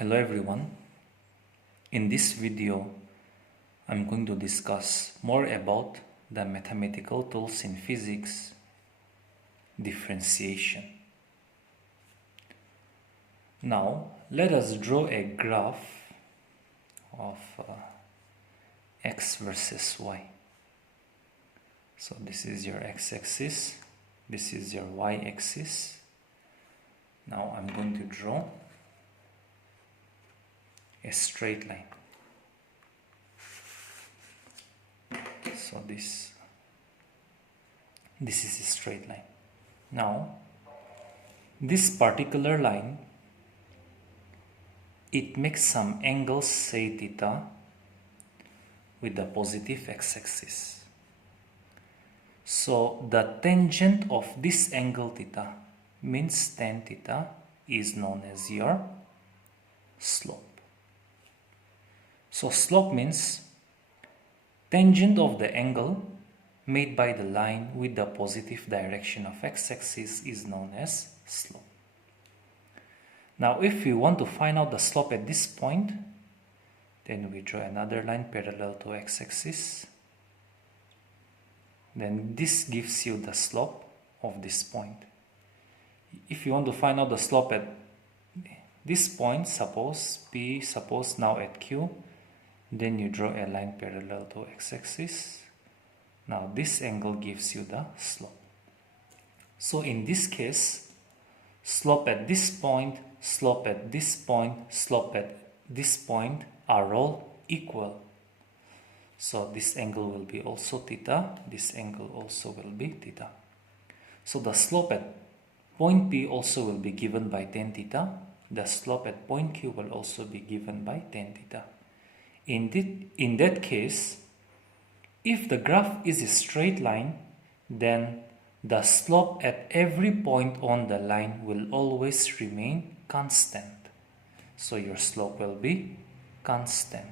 Hello everyone. In this video, I'm going to discuss more about the mathematical tools in physics, differentiation. Now, let us draw a graph of x versus y. So this is your x-axis, this is your y-axis. Now I'm going to draw a straight line. So this is a straight line. Now this particular line, it makes some angles, say theta, with the positive x-axis. So the tangent of this angle theta means tan theta is known as your slope. So slope means tangent of the angle made by the line with the positive direction of x-axis is known as slope. Now if we want to find out the slope at this point, then we draw another line parallel to x-axis. Then this gives you the slope of this point. If you want to find out the slope at this point, suppose P, suppose now at Q, then you draw a line parallel to x-axis. Now this angle gives you the slope. So in this case, slope at this point, slope at this point, slope at this point are all equal. So this angle will be also theta, this angle also will be theta. So the slope at point P also will be given by tan theta. The slope at point Q will also be given by tan theta. In that case, if the graph is a straight line, then the slope at every point on the line will always remain constant. So your slope will be constant.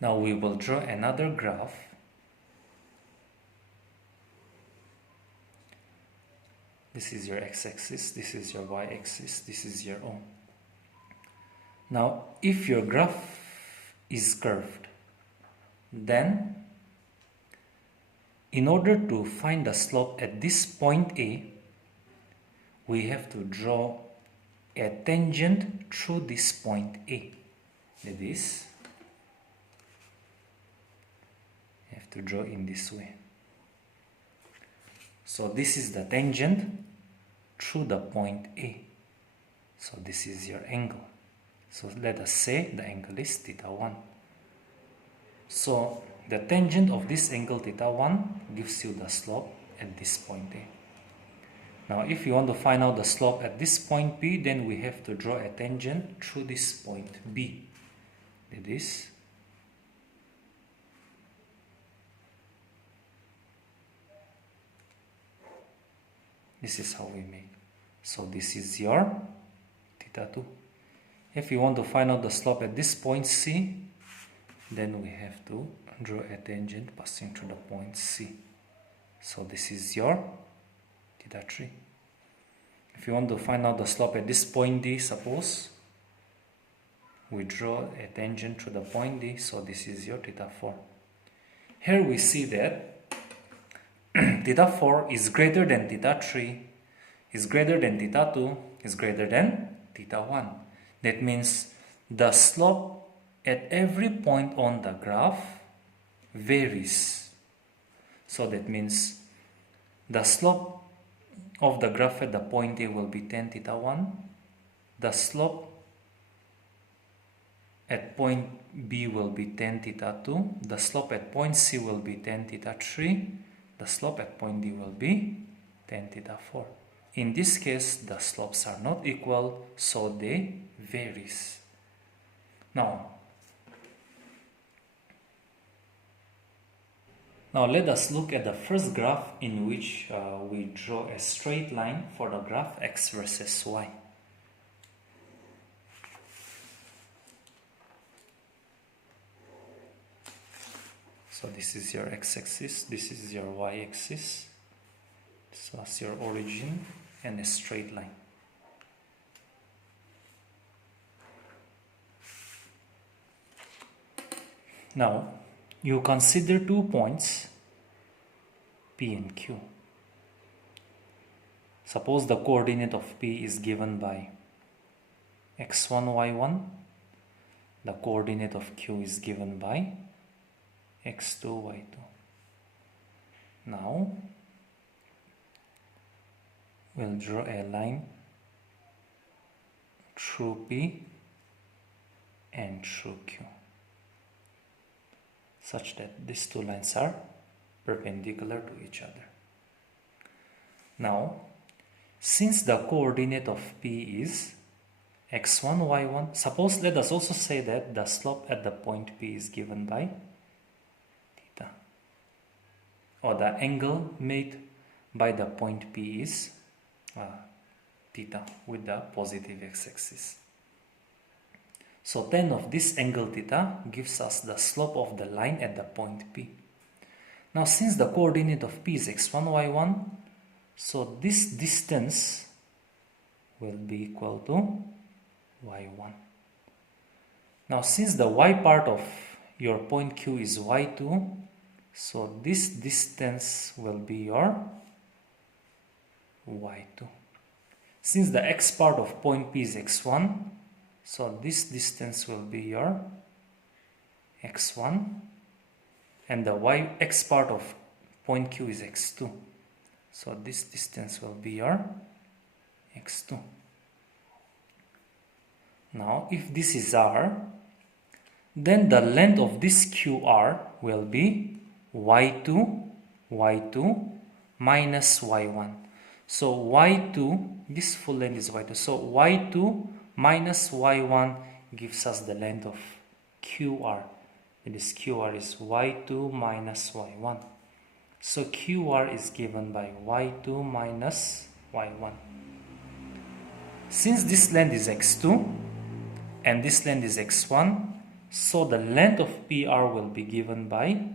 Now we will draw another graph. This is your x-axis, this is your y-axis, this is your O. Now, if your graph is curved, then in order to find the slope at this point A, we have to draw a tangent through this point A. That is, you have to draw in this way. So this is the tangent through the point A. So this is your angle. So let us say the angle is theta 1. So the tangent of this angle theta 1 gives you the slope at this point A. Now if you want to find out the slope at this point B, then we have to draw a tangent through this point B. That is, this is how we make. So this is your theta 2. If you want to find out the slope at this point C, then we have to draw a tangent passing through the point C. So this is your theta 3. If you want to find out the slope at this point D, suppose we draw a tangent through the point D, so this is your theta 4. Here we see that theta 4 is greater than theta 3, is greater than theta 2, is greater than theta 1. That means the slope at every point on the graph varies. So that means the slope of the graph at the point A will be tan theta 1. The slope at point B will be tan theta 2. The slope at point C will be tan theta 3. The slope at point D will be tan theta 4. In this case, the slopes are not equal, so they varies. Now let us look at the first graph in which we draw a straight line for the graph x versus y. So this is your x-axis, this is your y-axis. So as your origin and a straight line. Now you consider 2 points P and Q. Suppose the coordinate of P is given by x1, y1. The coordinate of Q is given by x2, y2. Now we'll draw a line through P and through Q, such that these two lines are perpendicular to each other. Now, since the coordinate of P is x1, y1, suppose let us also say that the slope at the point P is given by theta, or the angle made by the point P is theta with the positive x-axis. So tan of this angle theta gives us the slope of the line at the point P. Now since the coordinate of P is x1, y1, so this distance will be equal to y1. Now since the y part of your point Q is y2, so this distance will be your y2. Since the x part of point P is x1, so this distance will be your x1, and the x part of point Q is x2, so this distance will be your x2. Now if this is r, then the length of this QR will be y2 minus y1. So y2, this full length is y2, so y2 minus y1 gives us the length of QR. And this QR is y2 minus y1. So QR is given by y2 minus y1. Since this length is x2 and this length is x1, so the length of PR will be given by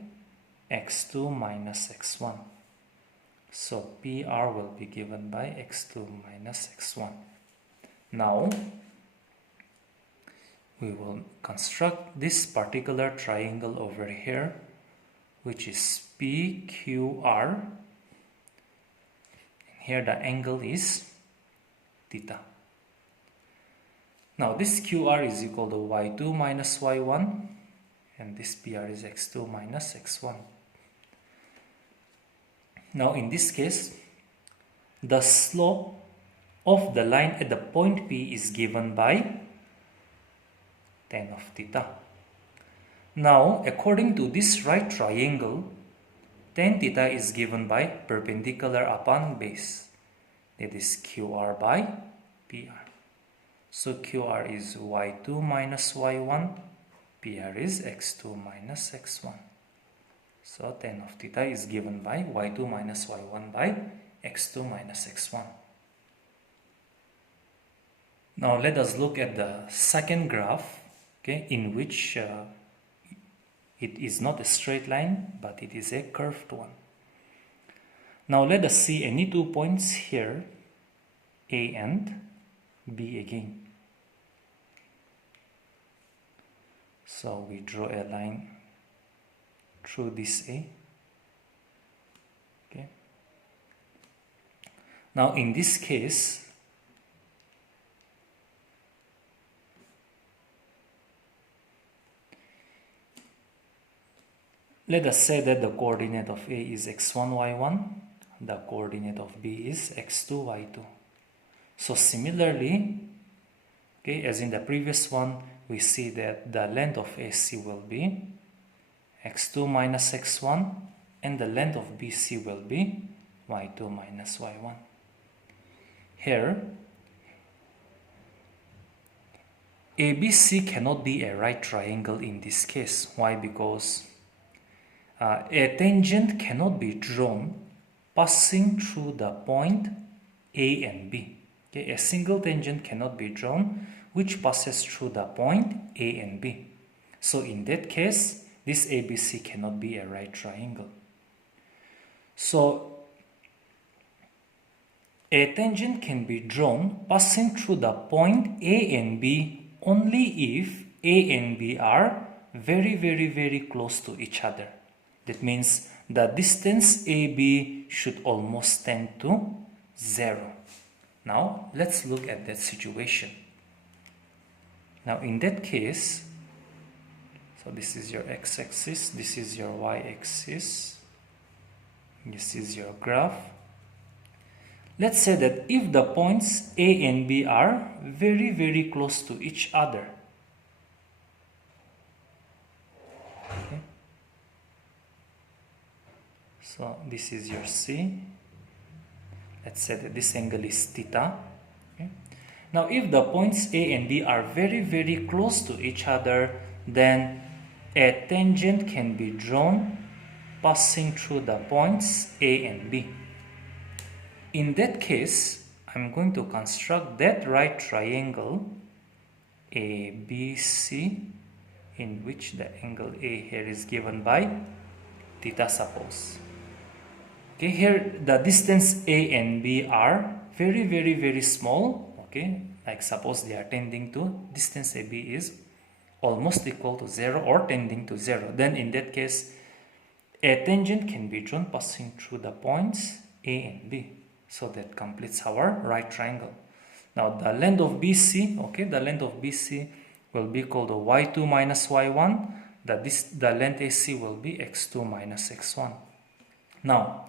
x2 minus x1. So PR will be given by x2 minus x1. Now we will construct this particular triangle over here, which is PQR. And here the angle is theta. Now this QR is equal to y2 minus y1, and this PR is x2 minus x1. Now in this case, the slope of the line at the point P is given by tan of theta. Now according to this right triangle, tan theta is given by perpendicular upon base, that is QR by PR. So QR is y2 minus y1, PR is x2 minus x1. So tan of theta is given by y2 minus y1 by x2 minus x1. Now let us look at the second graph, okay, in which it is not a straight line, but it is a curved one. Now let us see any 2 points here, A and B again. So we draw a line through this A. Okay. Now in this case, let us say that the coordinate of A is x1, y1, the coordinate of B is x2, y2. So similarly, okay, as in the previous one, we see that the length of AC will be x2 minus x1, and the length of BC will be y2 minus y1. Here, ABC cannot be a right triangle in this case. Why? Because a tangent cannot be drawn passing through the point A and B. Okay, a single tangent cannot be drawn which passes through the point A and B. So in that case, this ABC cannot be a right triangle. So A tangent can be drawn passing through the point A and B only if A and B are very close to each other. That means the distance AB should almost tend to 0. Now let's look at that situation. Now in that case, so this is your x-axis, this is your y-axis, this is your graph. Let's say that if the points A and B are very close to each other, okay. So this is your C. Let's say that this angle is theta. Okay. Now if the points A and B are very close to each other, then a tangent can be drawn passing through the points A and B. In that case, I'm going to construct that right triangle ABC, in which the angle A here is given by theta, suppose. Okay, here the distance A and B are very small. Okay, like suppose they are tending to, distance AB is almost equal to 0 or tending to 0. Then in that case, a tangent can be drawn passing through the points A and B. So that completes our right triangle. Now the length of BC, okay, the length of BC will be equal to y2 minus y1. The length AC will be x2 minus x1. Now,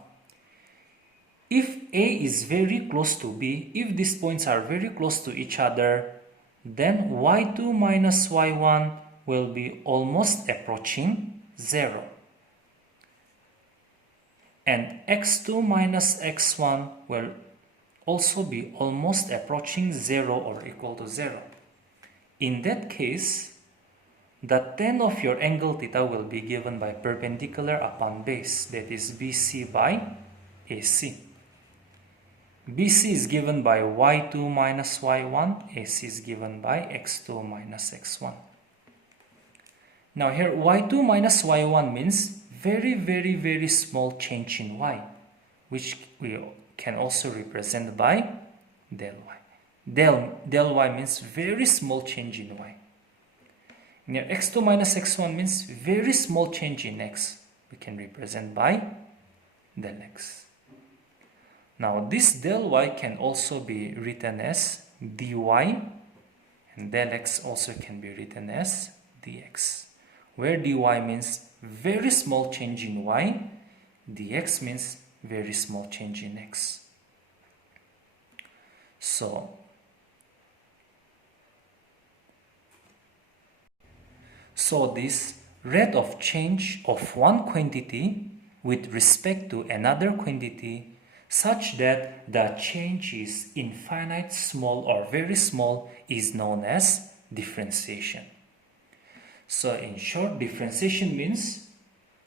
if A is very close to B, if these points are very close to each other, then y2 minus y1 will be almost approaching 0. And x2 minus x1 will also be almost approaching 0 or equal to 0. In that case, the tan of your angle theta will be given by perpendicular upon base, that is BC by AC. BC is given by y2 minus y1, AC is given by x2 minus x1. Now here y2 minus y1 means very small change in y, which we can also represent by del y. Del y means very small change in y. Now x2 minus x1 means very small change in x. We can represent by del x. Now this del y can also be written as dy, and del x also can be written as dx, where dy means very small change in y, dx means very small change in x. So this rate of change of one quantity with respect to another quantity such that the change is infinite small or very small is known as differentiation. So in short, differentiation means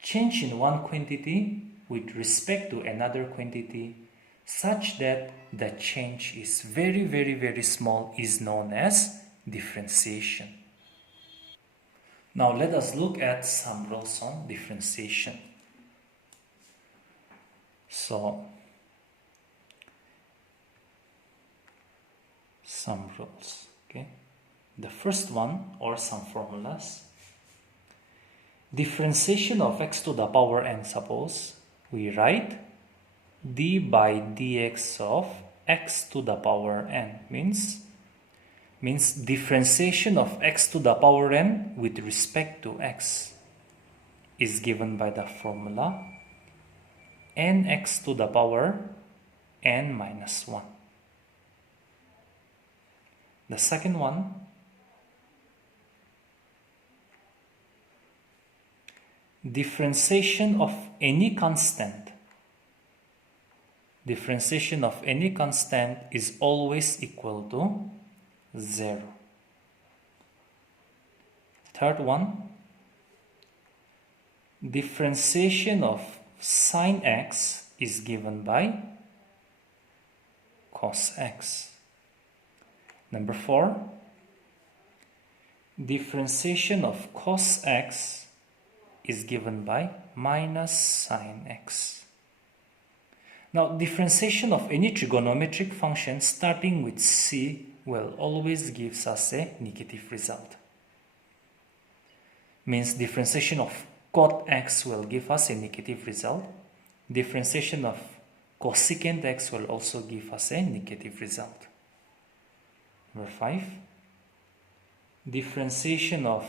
change in one quantity with respect to another quantity such that the change is very small is known as differentiation. Now let us look at some rules on differentiation. So some rules, okay? The first one, or some formulas. Differentiation of x to the power n, suppose we write d by dx of x to the power n means differentiation of x to the power n with respect to x is given by the formula nx to the power n minus 1. The second one, differentiation of any constant is always equal to 0. Third one, differentiation of sine x is given by cos x. Number 4, differentiation of cos x is given by minus sine x. Now, differentiation of any trigonometric function starting with c will always gives us a negative result. Means differentiation of cot x will give us a negative result. Differentiation of cosecant x will also give us a negative result. Number 5. Differentiation of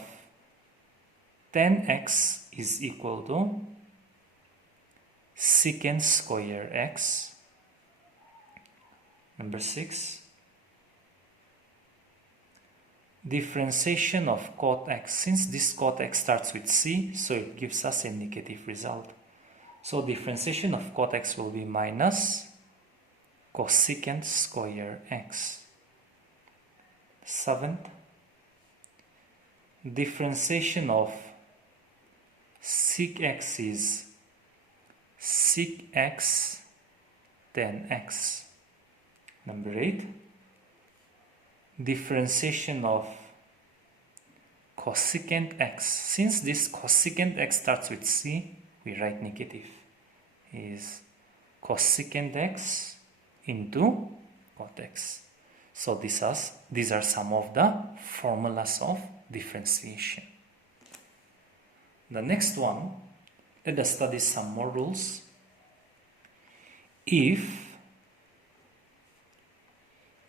tan x is equal to secant square x. Number 6. Differentiation of cot x. Since this cot x starts with c, so it gives us a negative result. So differentiation of cot x will be minus cosecant square x. 7th. Differentiation of sec x is sec x tan x. Number 8. Differentiation of cosecant x. Since this cosecant x starts with c, we write negative. Is cosecant x into cot x. So these are some of the formulas of differentiation. The next one, let us study some more rules. If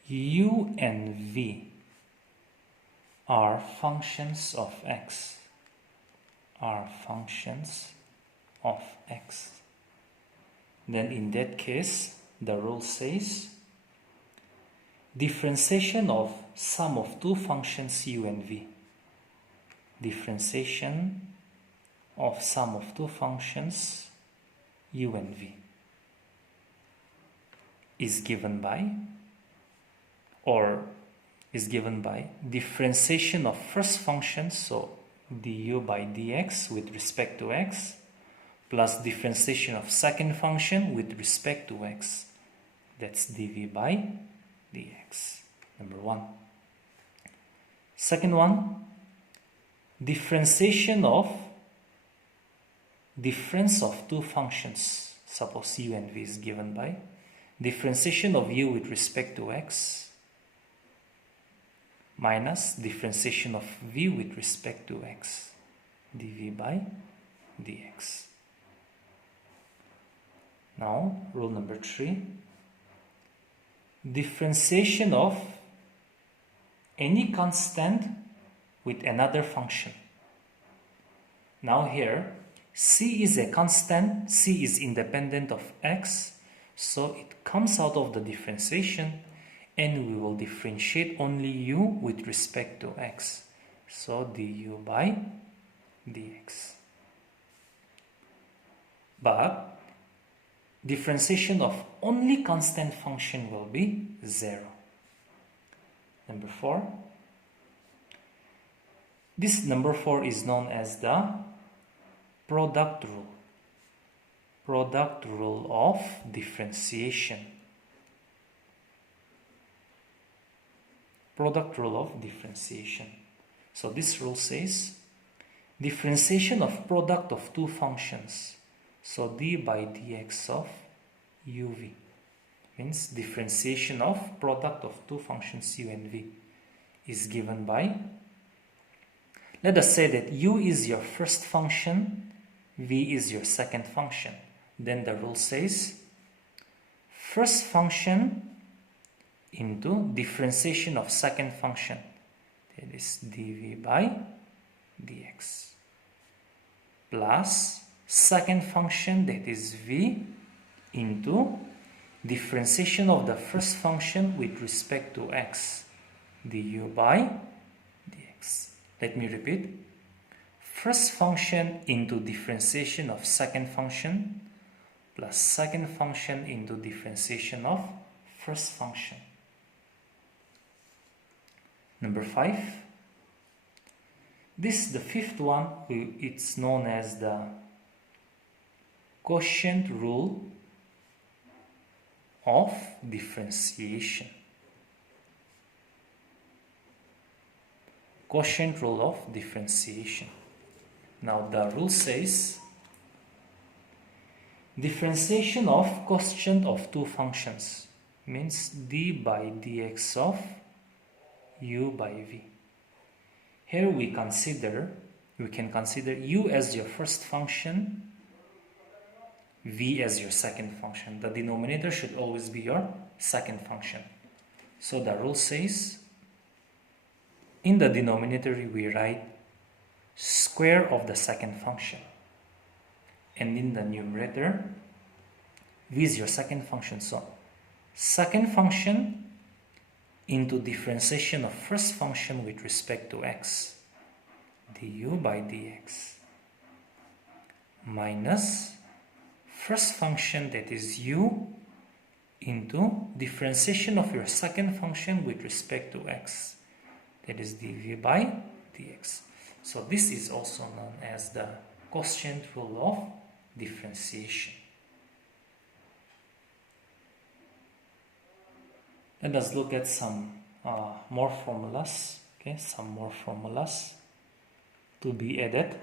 u and v are functions of x, then in that case the rule says differentiation of sum of two functions u and v. Differentiation of sum of two functions u and v is given by differentiation of first function, so du by dx with respect to x, plus differentiation of second function with respect to x, that's dv by dx. Number 1. Second one, differentiation of difference of two functions. Suppose u and v is given by differentiation of u with respect to x minus differentiation of v with respect to x, dv by dx. Now, rule number 3. Differentiation of any constant with another function. Now here, c is a constant, c is independent of x, so it comes out of the differentiation and we will differentiate only u with respect to x. So du by dx. But differentiation of only constant function will be 0. Number 4. This number 4 is known as the product rule. Product rule of differentiation. Product rule of differentiation. So this rule says differentiation of product of two functions. So d by dx of uv means differentiation of product of two functions u and v is given by, let us say that u is your first function, v is your second function. Then the rule says first function into differentiation of second function, that is dv by dx, plus second function, that is v, into differentiation of the first function with respect to x, du by dx. Let me repeat. First function into differentiation of second function plus second function into differentiation of first function. Number 5. This is the fifth one. It's known as the quotient rule of differentiation. Quotient rule of differentiation. Now the rule says Differentiation of quotient of two functions means d by dx of u by v. Here we can consider u as your first function, v as your second function. The denominator should always be your second function. So the rule says, in the denominator we write square of the second function, and in the numerator v is your second function. So second function into differentiation of first function with respect to x, du by dx, minus first function, that is u, into differentiation of your second function with respect to x, that is dv by dx. So this is also known as the quotient rule of differentiation. Let us look at some more formulas. Okay, some more formulas to be added.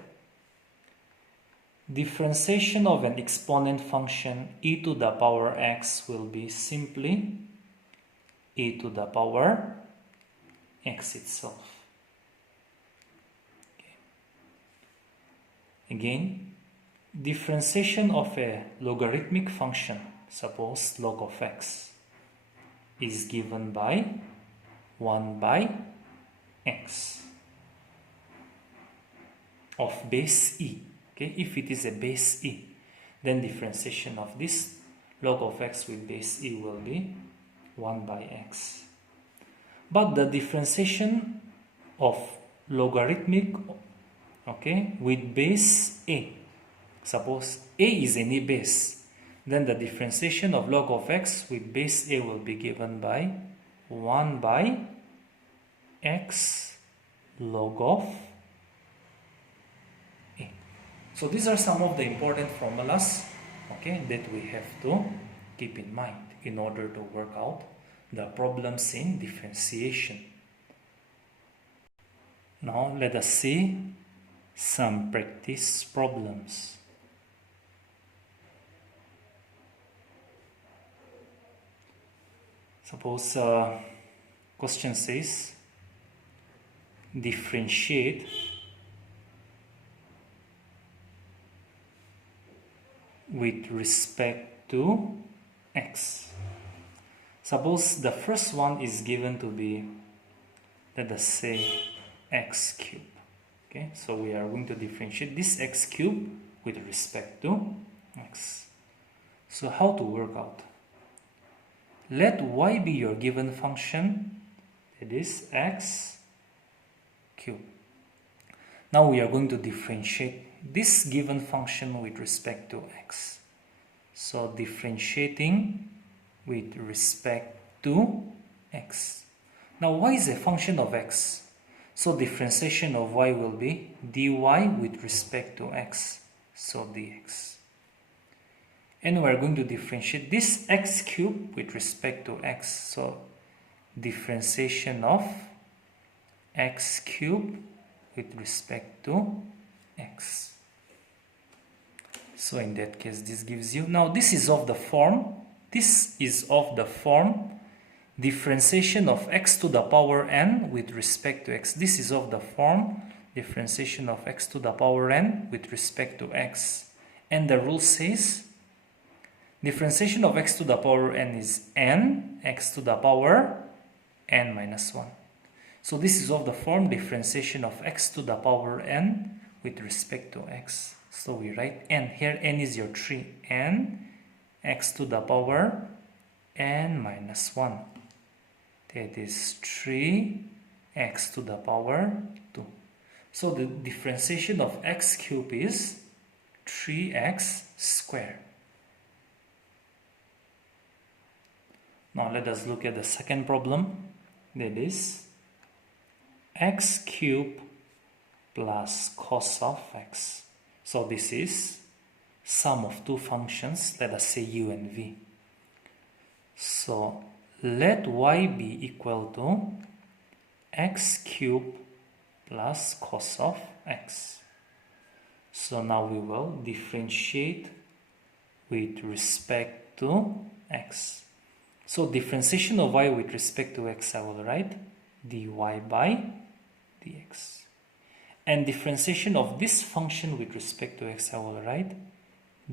Differentiation of an exponent function e to the power x will be simply e to the power x itself. Okay. Again, differentiation of a logarithmic function, suppose log of x, is given by 1 by x of base e. Okay, if it is a base e, then differentiation of this log of x with base e will be 1 by x. But the differentiation of logarithmic, okay, with base a, suppose a is any base, then the differentiation of log of x with base a will be given by 1 by x log of a. So these are some of the important formulas, okay, that we have to keep in mind in order to work out the problems in differentiation. Now let us see some practice problems. Suppose question says differentiate with respect to x. Suppose the first one is given to be, let us say, x cube. Okay, so we are going to differentiate this x cube with respect to x. So how to work out? Let y be your given function, that is x cube. Now we are going to differentiate this given function with respect to x. So differentiating with respect to x. Now y is a function of x. So differentiation of y will be dy with respect to x. So dx. And we are going to differentiate this x cube with respect to x. So differentiation of x cube with respect to x. So in that case, this gives you, now this is of the form, differentiation of x to the power n with respect to x. This is of the form differentiation of x to the power n with respect to x. And the rule says differentiation of x to the power n is n, x to the power n minus 1. So this is of the form differentiation of x to the power n with respect to x. So we write n. Here n is your 3. n x to the power n minus 1. That is 3x to the power 2. So the differentiation of x cube is 3x squared. Now let us look at the second problem, that is x cube plus cos of x. So this is sum of two functions, let us say u and v. So let y be equal to x cube plus cos of x. So now we will differentiate with respect to x. So differentiation of y with respect to x, I will write dy by dx. And differentiation of this function with respect to x, I will write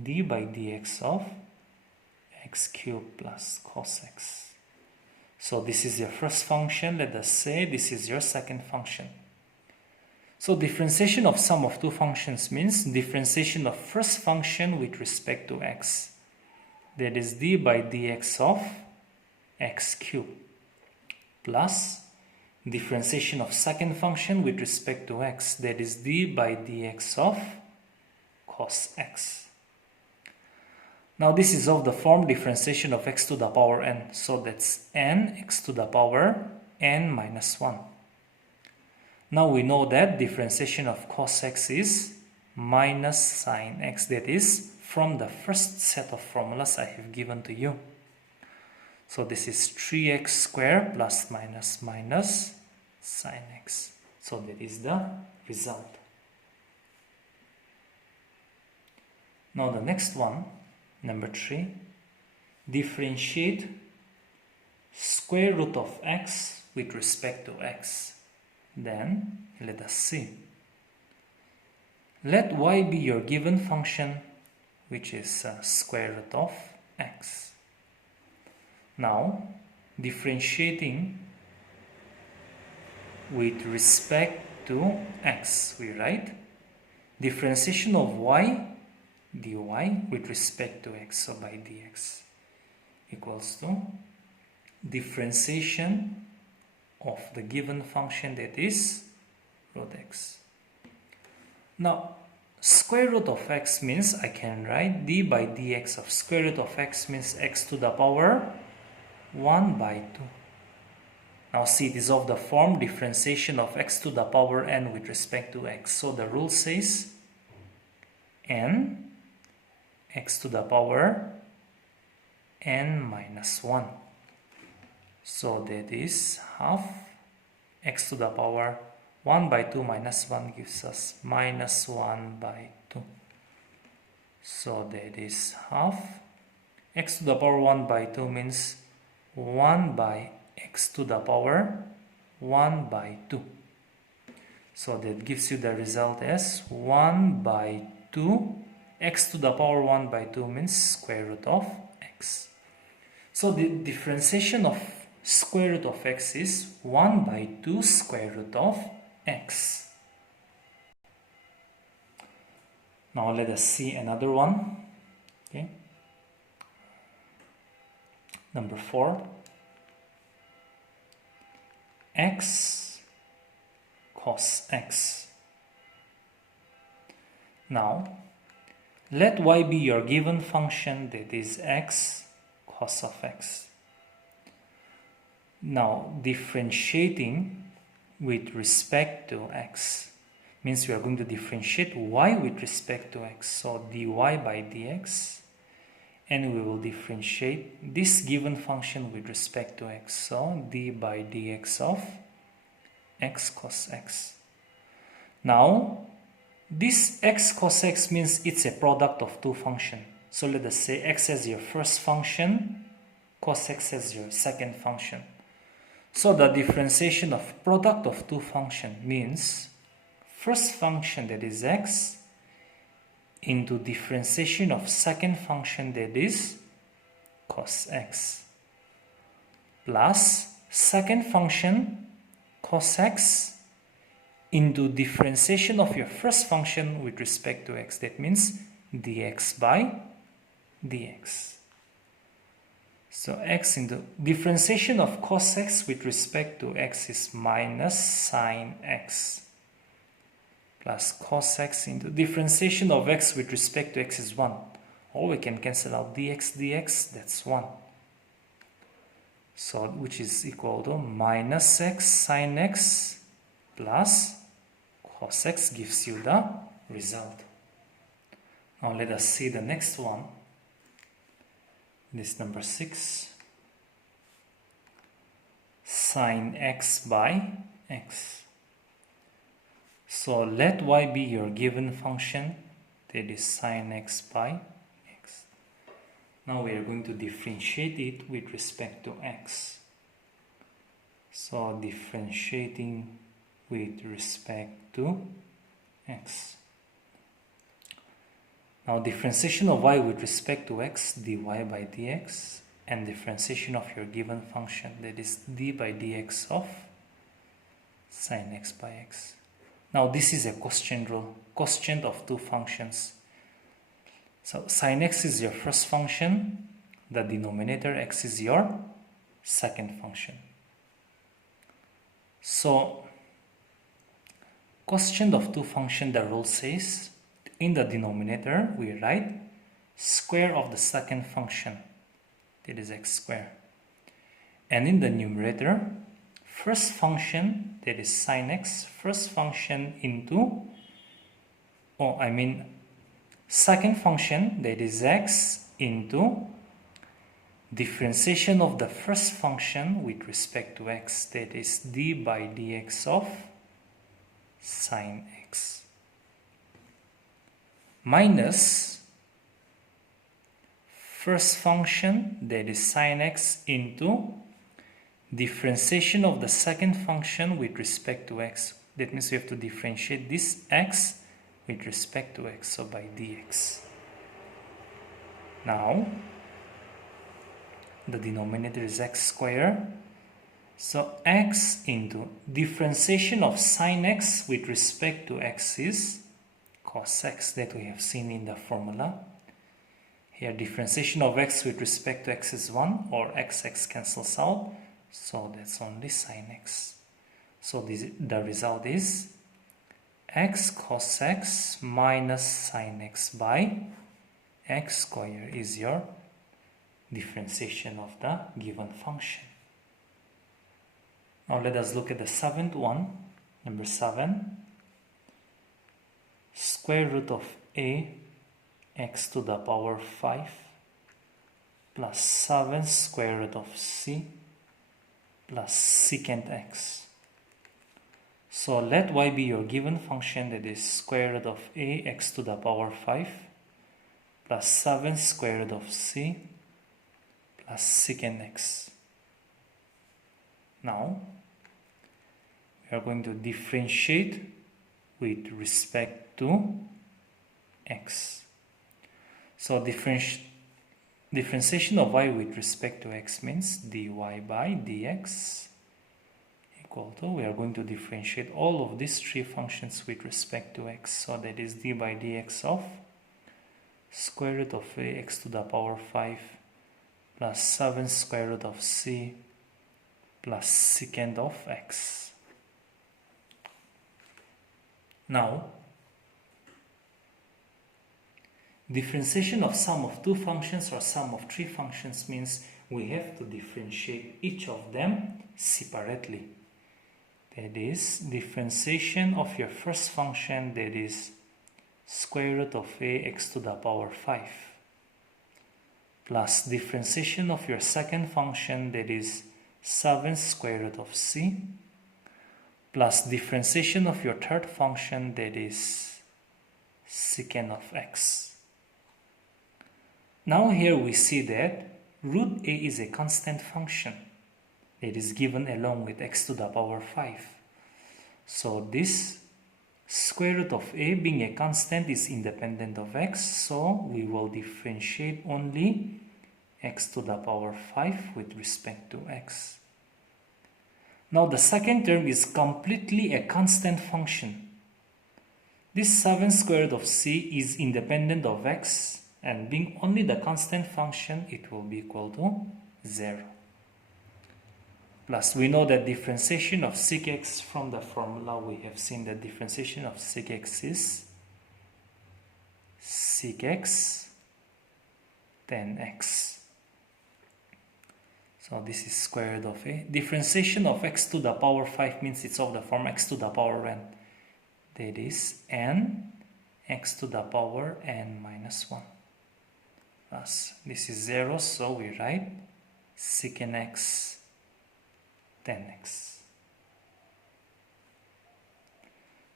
d by dx of x cubed plus cos x. So this is your first function. Let us say this is your second function. So differentiation of sum of two functions means differentiation of first function with respect to x. That is d by dx of x cubed plus differentiation of second function with respect to x. That is d by dx of cos x. Now this is of the form differentiation of x to the power n. So that's n x to the power n minus 1. Now we know that differentiation of cos x is minus sine x. That is from the first set of formulas I have given to you. So this is 3x squared plus minus minus sine x. So that is the result. Now the next one, number 3, differentiate square root of x with respect to x. Then let us see. Let y be your given function, which is square root of x. Now differentiating with respect to x, we write differentiation of y dy with respect to x, so by dx equals to differentiation of the given function, that is root x. Now square root of x means I can write d by dx of square root of x means x to the power 1 by 2. Now see, it is of the form differentiation of x to the power n with respect to x. So the rule says n x to the power n minus 1. So that is half x to the power 1 by 2 minus 1 gives us minus 1 by 2. So that is half x to the power 1 by 2 means 1 by x to the power 1 by 2. So that gives you the result as 1 by 2. X to the power 1 by 2 means square root of x. So the differentiation of square root of x is 1 by 2 square root of x. Now let us see another one. Okay. Number 4. X cos x. Now let y be your given function, that is x cos of x. Now differentiating with respect to x means we are going to differentiate y with respect to x. So dy by dx, and we will differentiate this given function with respect to x. So d by dx of x cos x. Now this x cos x means it's a product of two functions. So let us say x as your first function, cos x as your second function. So the differentiation of product of two functions means first function, that is x, into differentiation of second function, that is cos x, plus second function cos x into differentiation of your first function with respect to x. That means dx by dx. So x into differentiation of cos x with respect to x is minus sine x, plus cos x into differentiation of x with respect to x is 1. Or we can cancel out dx, that's 1. So which is equal to minus x sine x plus cos x gives you the result. Now let us see the next one. This number 6. Sine x by x. So let y be your given function, that is sine x by x. Now we are going to differentiate it with respect to x. So differentiating with respect to x. Now differentiation of y with respect to x, dy by dx, and differentiation of your given function, that is d by dx of sine x by x. Now this is a quotient rule, quotient of two functions. So sine x is your first function, the denominator x is your second function. So quotient of two function, the rule says in the denominator we write square of the second function, that is x square, and in the numerator first function, that is sine x, first function into, second function, that is x, into differentiation of the first function with respect to x, that is d by dx of sine x, minus first function, that is sine x, into differentiation of the second function with respect to x. That means we have to differentiate this x with respect to x, so by dx. Now the denominator is x square, so x into differentiation of sine x with respect to x is cos x, that we have seen in the formula. Here differentiation of x with respect to x is 1, or x cancels out, so that's only sine x. So the result is x cos x minus sine x by x square is your differentiation of the given function. Now let us look at the seventh one, number 7. Square root of a x to the power 5 plus 7 square root of c plus secant x. So let y be your given function, that is square root of a x to the power 5 plus 7 square root of c plus secant x. Now we are going to differentiate with respect to x. So differentiation of y with respect to x means dy by dx equal to, we are going to differentiate all of these three functions with respect to x. So that is d by dx of square root of a x to the power 5 plus 7 square root of c plus secant of x. Now differentiation of sum of two functions or sum of three functions means we have to differentiate each of them separately. That is differentiation of your first function, that is square root of a x to the power 5 plus differentiation of your second function, that is 7 square root of c plus differentiation of your third function, that is secant of x. Now here we see that root a is a constant function. It is given along with x to the power 5. So this square root of a being a constant is independent of x, so we will differentiate only x to the power 5 with respect to x. Now the second term is completely a constant function. This 7 square root of c is independent of x, and being only the constant function, it will be equal to 0. Plus we know that differentiation of sec x, from the formula we have seen that differentiation of sec x is sec x tan x. So this is square root of a. Differentiation of x to the power 5 means it's of the form x to the power n. That is n x to the power n minus 1. Plus this is 0, so we write secant x tan x.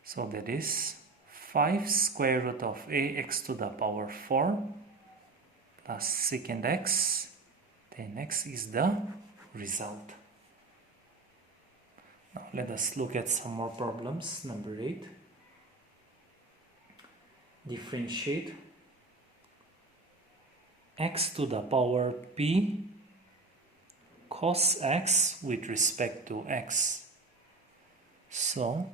So that is 5 square root of a x to the power 4 plus secant x, then x is the result. Now let us look at some more problems. Number 8. Differentiate x to the power p cos x with respect to x. So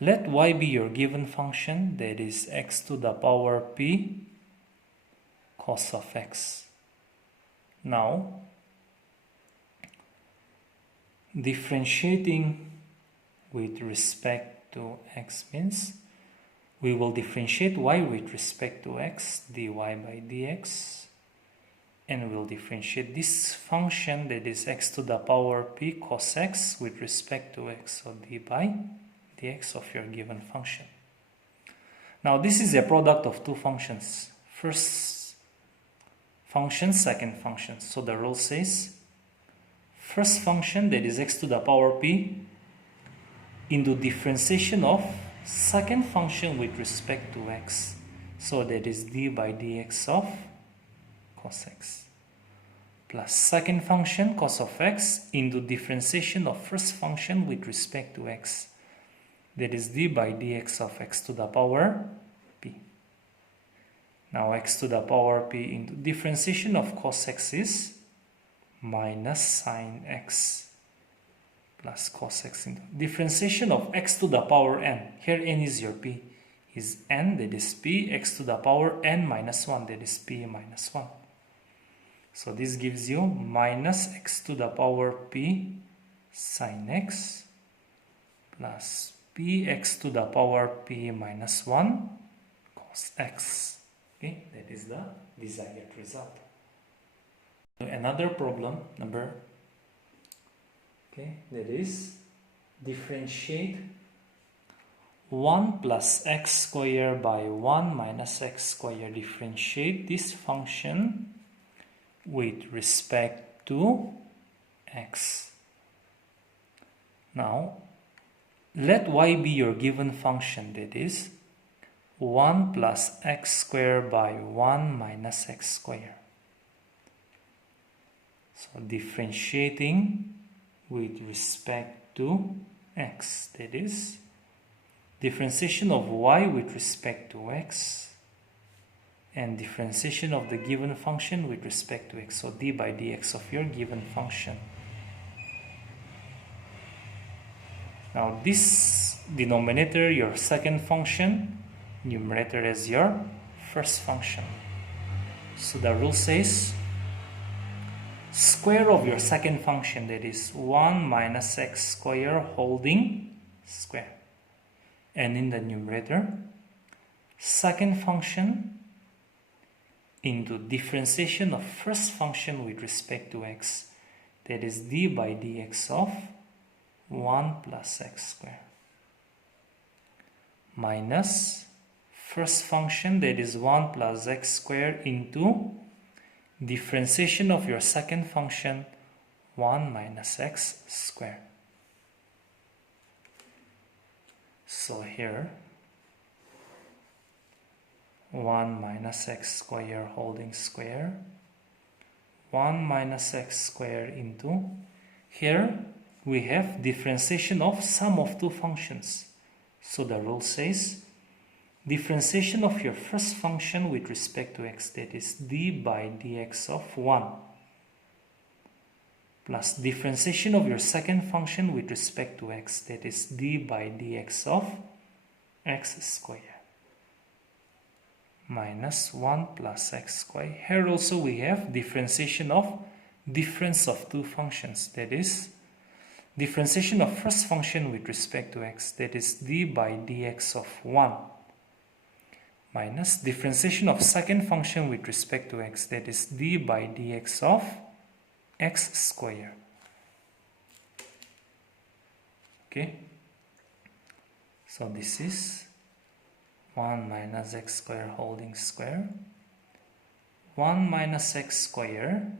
let y be your given function, that is x to the power p cos of x. Now differentiating with respect to x means we will differentiate y with respect to x, dy by dx, and we'll differentiate this function, that is x to the power p cos x, with respect to x, so d by dx of your given function. Now this is a product of two functions, first function, second function. So the rule says first function, that is x to the power p, into differentiation of second function with respect to x, so that is d by dx of cos x, plus second function cos of x into differentiation of first function with respect to x, that is d by dx of x to the power p. Now x to the power p into differentiation of cos x is minus sine x plus cos x into differentiation of x to the power n. Here n is your p, is n, that is p, x to the power n minus 1, that is p minus 1. So this gives you minus x to the power p sine x plus px to the power p minus 1 cos x. Okay, that is the desired result. Another problem, number, okay, that is differentiate 1 plus x square by 1 minus x square. Differentiate this function with respect to x. Now let y be your given function, that is 1 plus x square by 1 minus x square. So differentiating with respect to x, that is differentiation of y with respect to x and differentiation of the given function with respect to x, so d by dx of your given function. Now this denominator your second function, numerator as your first function. So the rule says square of your second function, that is 1 minus x square holding square, and in the numerator second function into differentiation of first function with respect to x, that is d by dx of 1 plus x square minus first function, that is 1 plus x square into differentiation of your second function 1 minus x square. So here 1 minus x square holding square, 1 minus x square into, here we have differentiation of sum of two functions. So the rule says differentiation of your first function with respect to x, that is d by dx of 1, plus differentiation of your second function with respect to x, that is d by dx of x square minus 1 plus x square. Here also we have differentiation of difference of two functions, that is differentiation of first function with respect to x, that is d by dx of 1, minus differentiation of second function with respect to x, that is d by dx of x square. Okay, so this is 1 minus x square holding square, 1 minus x square,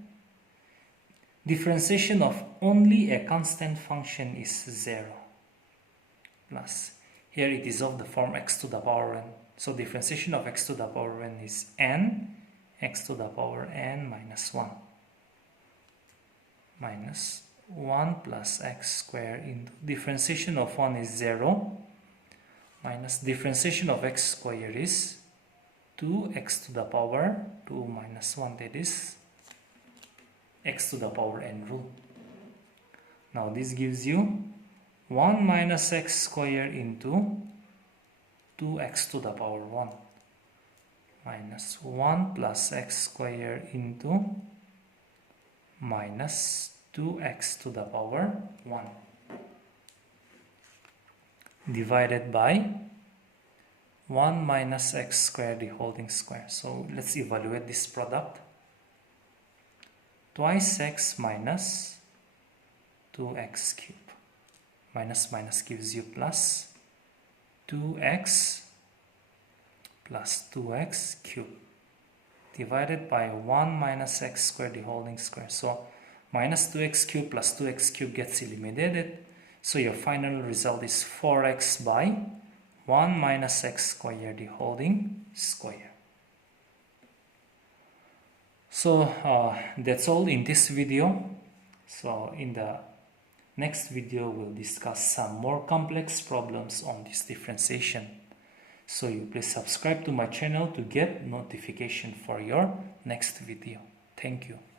differentiation of only a constant function is 0, plus here it is of the form x to the power n, So differentiation of x to the power n is n, x to the power n minus 1. Minus 1 plus x squared into differentiation of 1 is 0. Minus differentiation of x squared is 2x to the power 2 minus 1, that is x to the power n rule. Now this gives you 1 minus x squared into 2x to the power 1 minus 1 plus x squared into minus 2x to the power 1 divided by 1 minus x squared the whole square. So let's evaluate this product. Twice x minus 2x cube. Minus minus gives you plus 2x plus 2x cube divided by 1 minus x squared the whole square. So minus 2x cube plus 2x cube gets eliminated. So your final result is 4x by 1 minus x squared the whole square. So that's all in this video. So in the next video we'll discuss some more complex problems on this differentiation. So you please subscribe to my channel to get notification for your next video. Thank you.